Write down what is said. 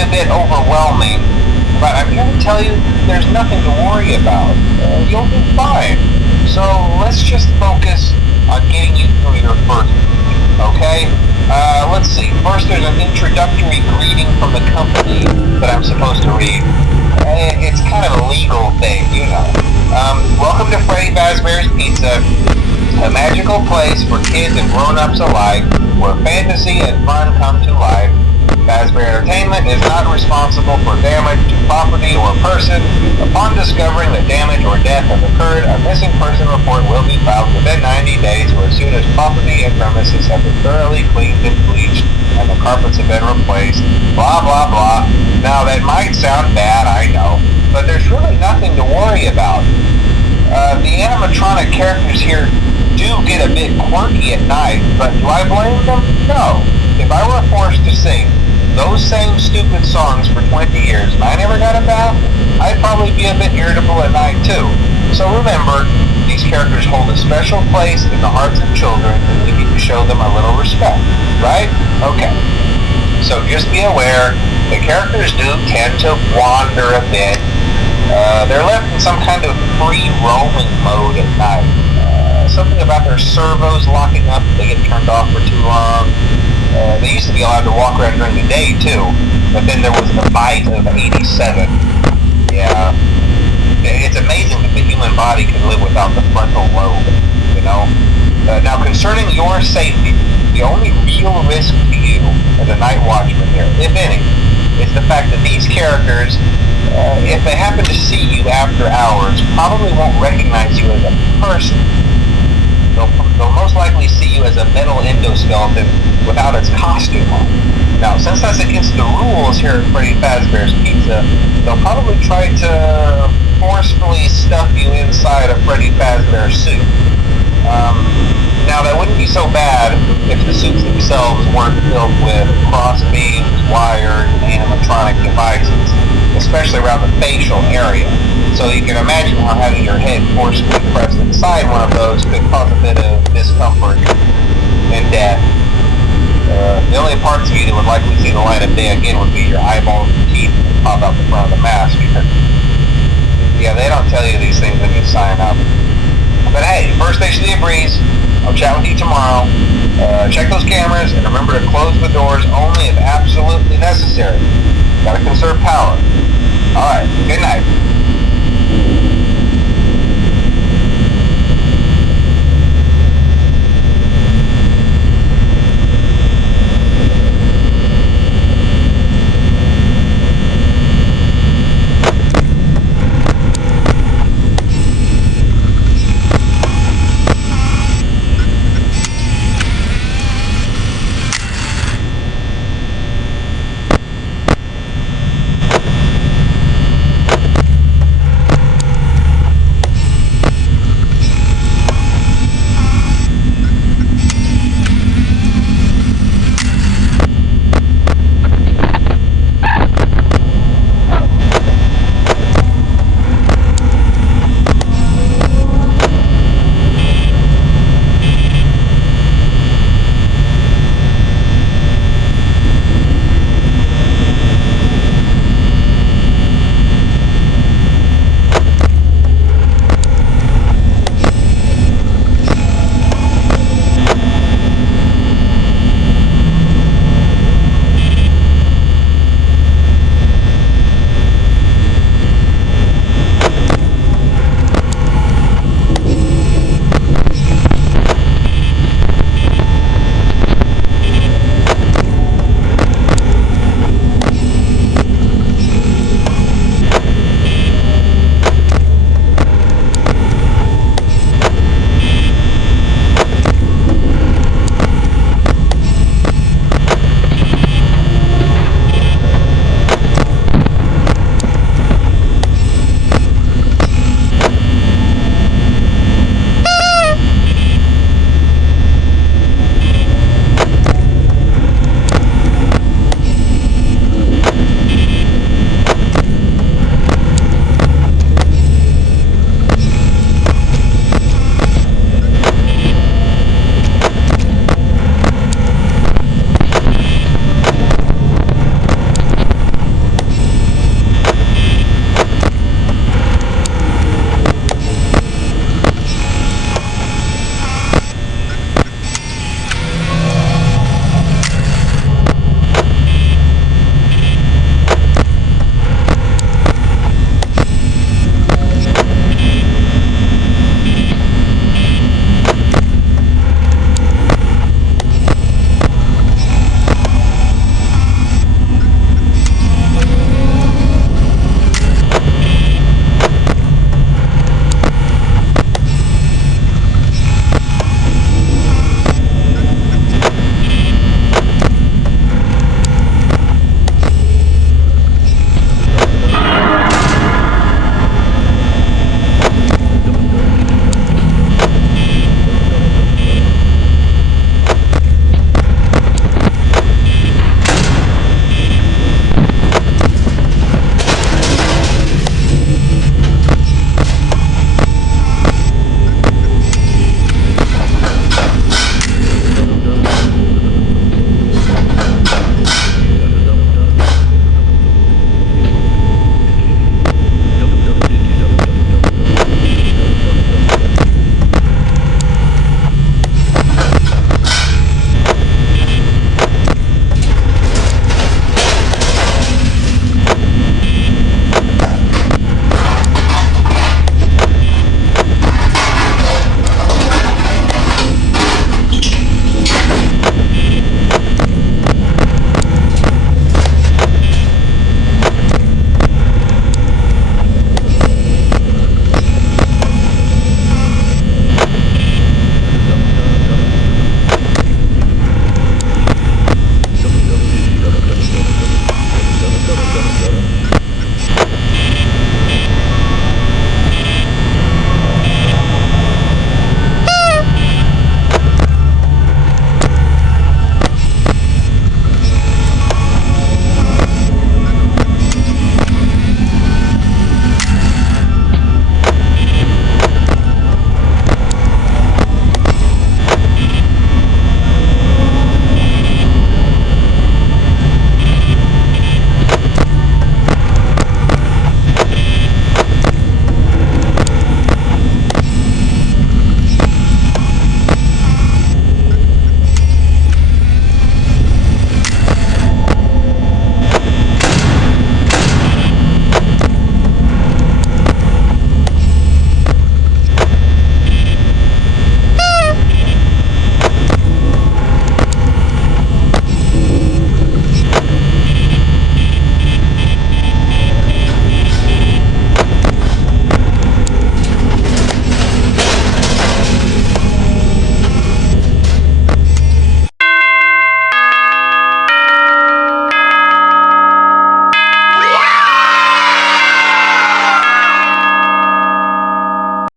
be a bit overwhelming, but I'm here to tell you there's nothing to worry about. You'll be fine. So let's just focus on getting you through your first week, okay? Let's see. First, there's an introductory greeting from the company that I'm supposed to read. It's kind of a legal thing, you know. Welcome to Freddy Fazbear's Pizza, a magical place for kids and grown-ups alike, where fantasy and fun come to life. Fazbear Entertainment is not responsible for damage to property or person. Upon discovering that damage or death has occurred, a missing person report will be filed within 90 days or as soon as property and premises have been thoroughly cleaned and bleached and the carpets have been replaced. Blah, blah, blah. Now, that might sound bad, I know, but there's really nothing to worry about. The animatronic characters here do get a bit quirky at night, but do I blame them? No. If I were forced to sing those same stupid songs for 20 years and I never got a bath, I'd probably be a bit irritable at night too. So remember, these characters hold a special place in the hearts of children and we need to show them a little respect, right? Okay. So just be aware, the characters do tend to wander a bit. They're left in some kind of free roaming mode at night. Something about their servos locking up if they get turned off for too long. They used to be allowed to walk around during the day too, but then there was the bite of 87. Yeah, it's amazing that the human body can live without the frontal lobe, you know? Now concerning your safety, the only real risk to you as a night watchman here, if any, is the fact that these characters, if they happen to see you after hours, probably won't recognize you as a person. They'll most likely see you as a metal endoskeleton without its costume on. Now, since that's against the rules here at Freddy Fazbear's Pizza, they'll probably try to forcefully stuff you inside a Freddy Fazbear suit. Now, that wouldn't be so bad if the suits themselves weren't filled with cross beams, wires, and animatronic devices, especially around the facial area. So you can imagine how having your head forcefully pressed inside one of those could cause a bit of discomfort and death. The only parts of you that would likely see the light of day again would be your eyeballs and teeth that pop out the front of the mask. Yeah, they don't tell you these things when you sign up. But hey, first station of the breeze. I'll chat with you tomorrow. Check those cameras and remember to close the doors only if absolutely necessary. Gotta conserve power. Alright, good night.